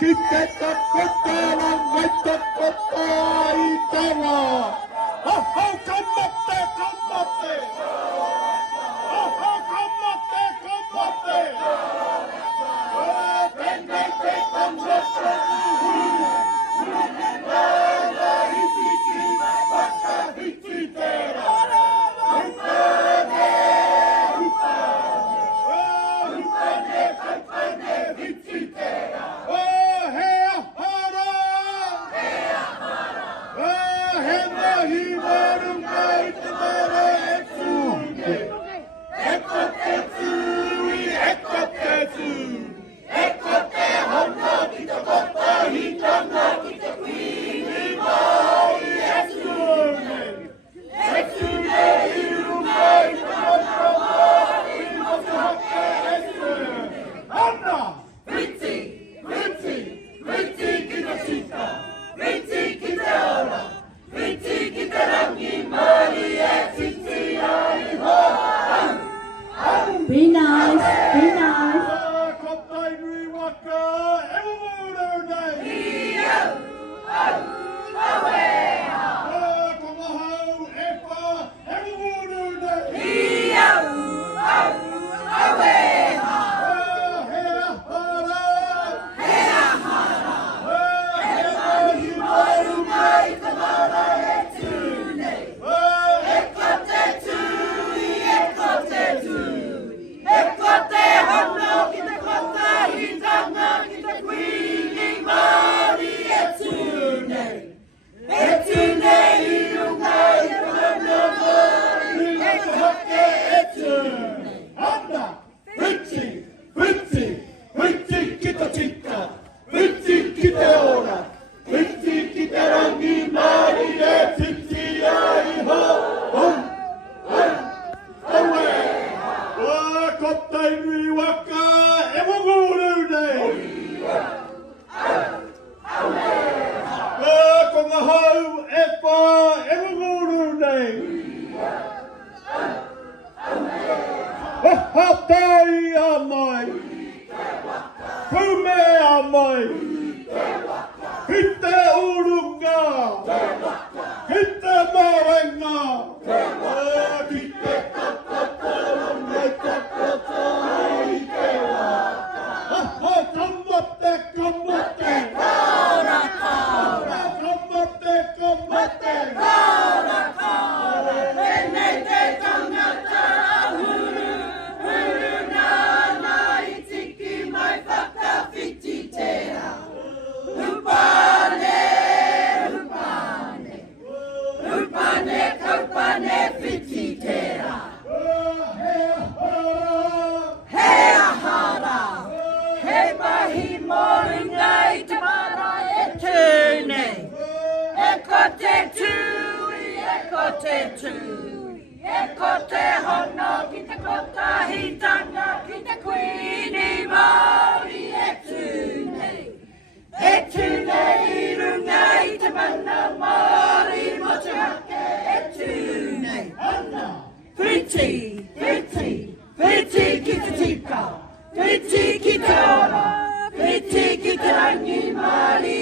Kitetta kottalan vettä kottaa itellä. Ho, kammatte, kammatte. Ho, kammatte, kammatte. Tennette kammatte. Hitiki, vaikka hittiteera. Be nice, be nice. Ekote honno kita kota hitanga kita queenie mauri etune irungai tamanna mauri mochake etune pretty kita tika pretty kita ora pretty kita rangi mauri